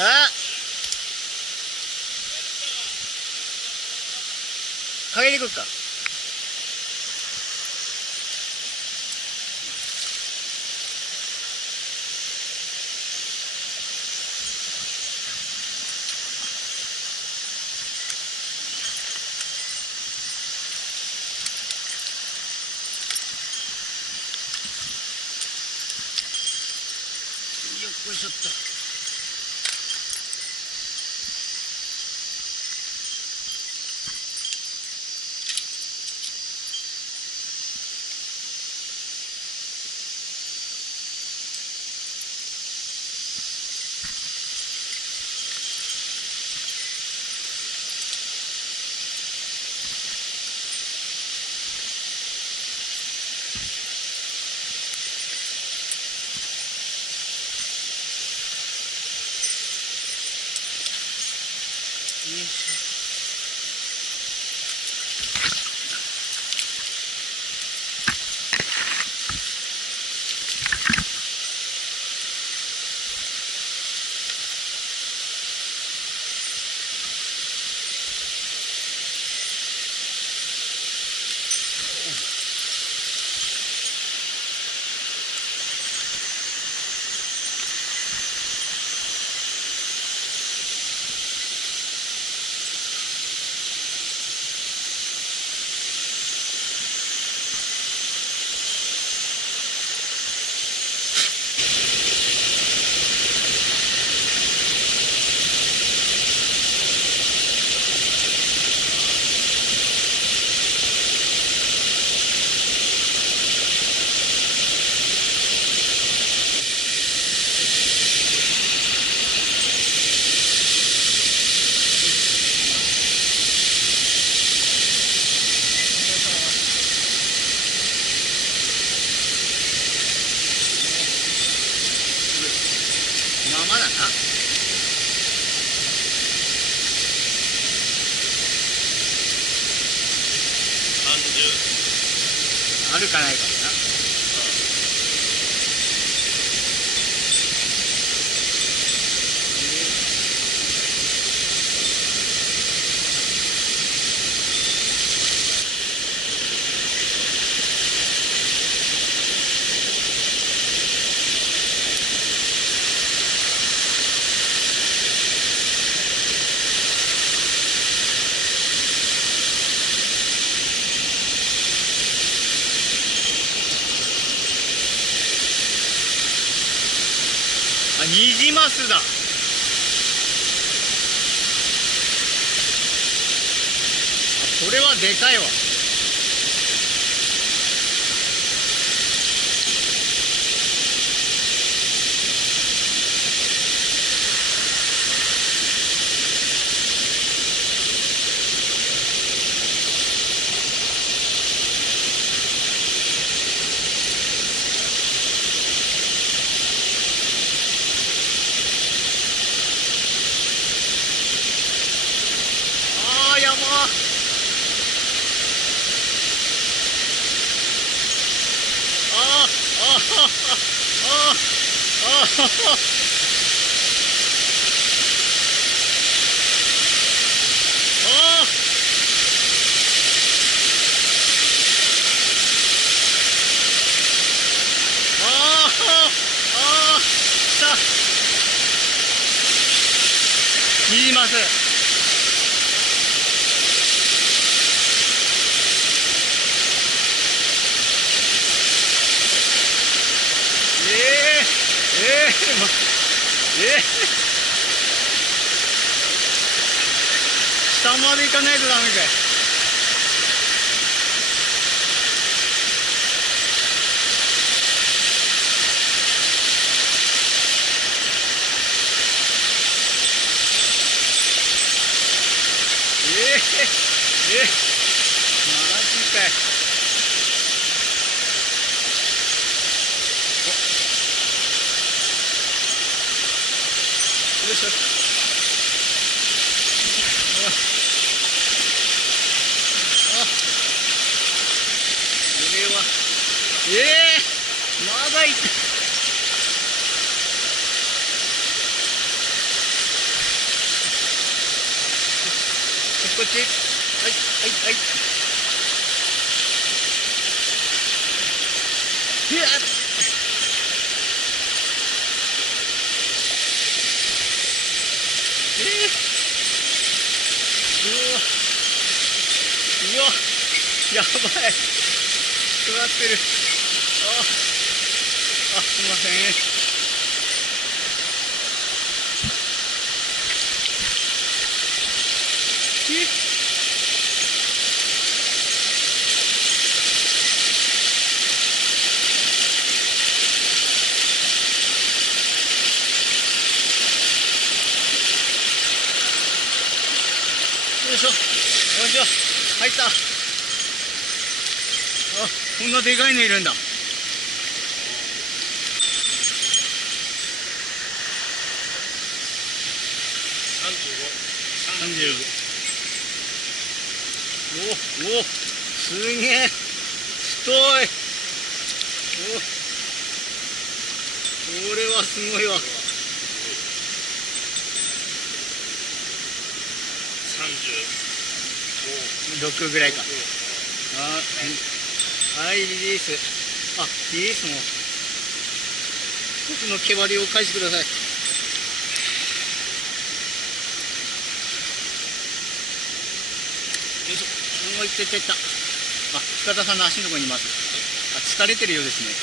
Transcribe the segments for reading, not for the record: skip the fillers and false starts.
あ、かけてくるか。よっこいしょっと。よいしょ。まだな。30あるかないかもな。あ、ニジマスだ。あ、これはでかいわ。あー、やばー。あー、あー、あー、あー、あー、あー、来た。ニジマス。下まで行かないとダメかい。マジかい。よいしょ。これはまだいた。こっち。はいはいはい。いやうわ、やばい。座ってる。すいません。よいしょ。よいしょ。入った。こんなでかいのいるんだ。35。お、すげえ。太い。これはすごいわ。35、6ぐらいか。はい、リリース。リリースも。僕の毛針を返してください。よいしょ。いった。深田さんの足のところにいます。疲れてるようですね。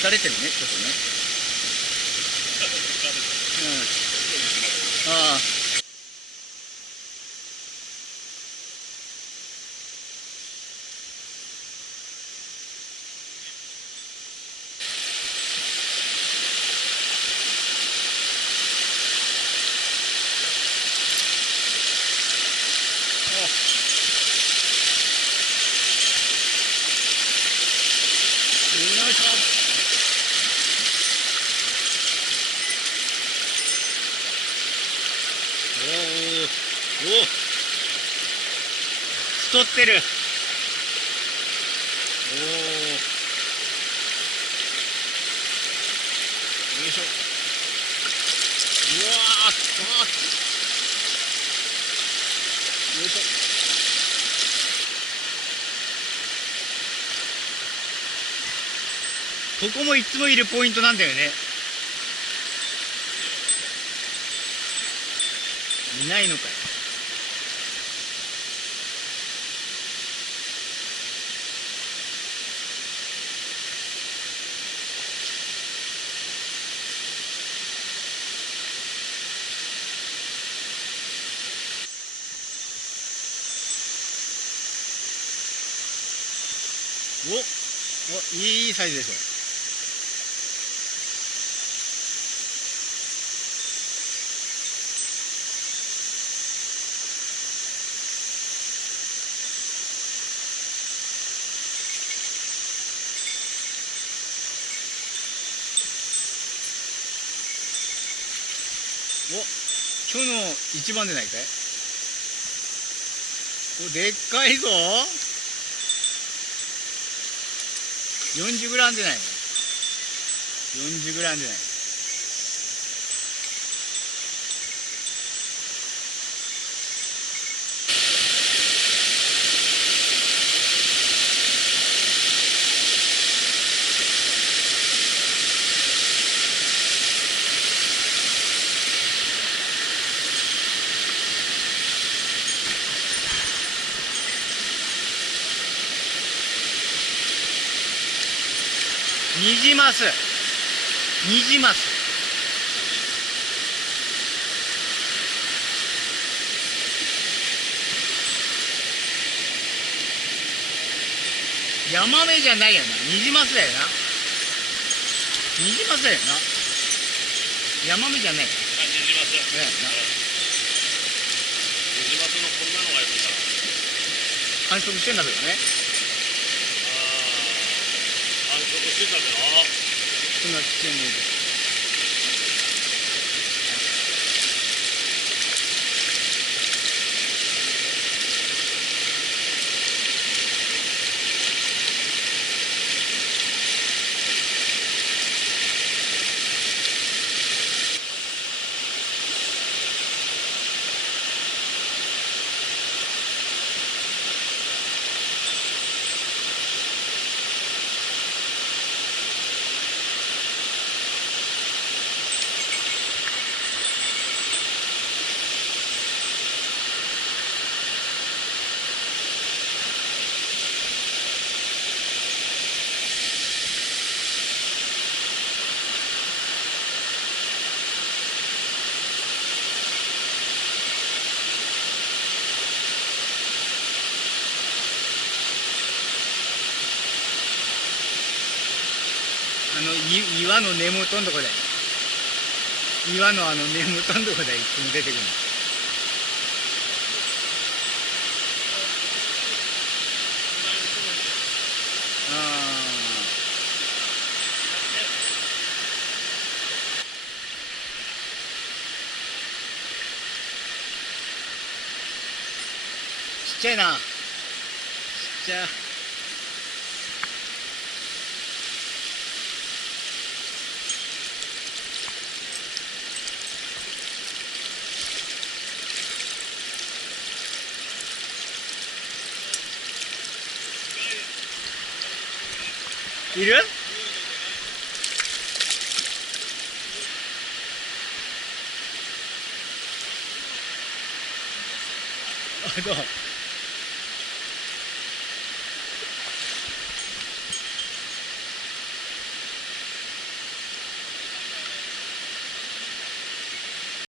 疲れてるね、ちょっとね。よいしょ。太ってる。よいしょ。よいしょ。ここもいつもいるポイントなんだよね。いないのかよ。いいサイズでしょ。今日の一番でないかい。でっかいぞ。40グラムでないの。40グラムでない。ニジマス。ヤマメじゃないよな。ニジマスだよな。ニジマスだよな。ヤマメじゃない。ニジマスだよな。ニジマスのこんなのがいるんだ。繁殖してんだけどね。繁殖してたけど。そんな危険ねえで。岩の根元のとこだよ。岩の根元のとこだよ、いつも出てくるの。ちっちゃいな。ちっちゃい。いる？あ、どう？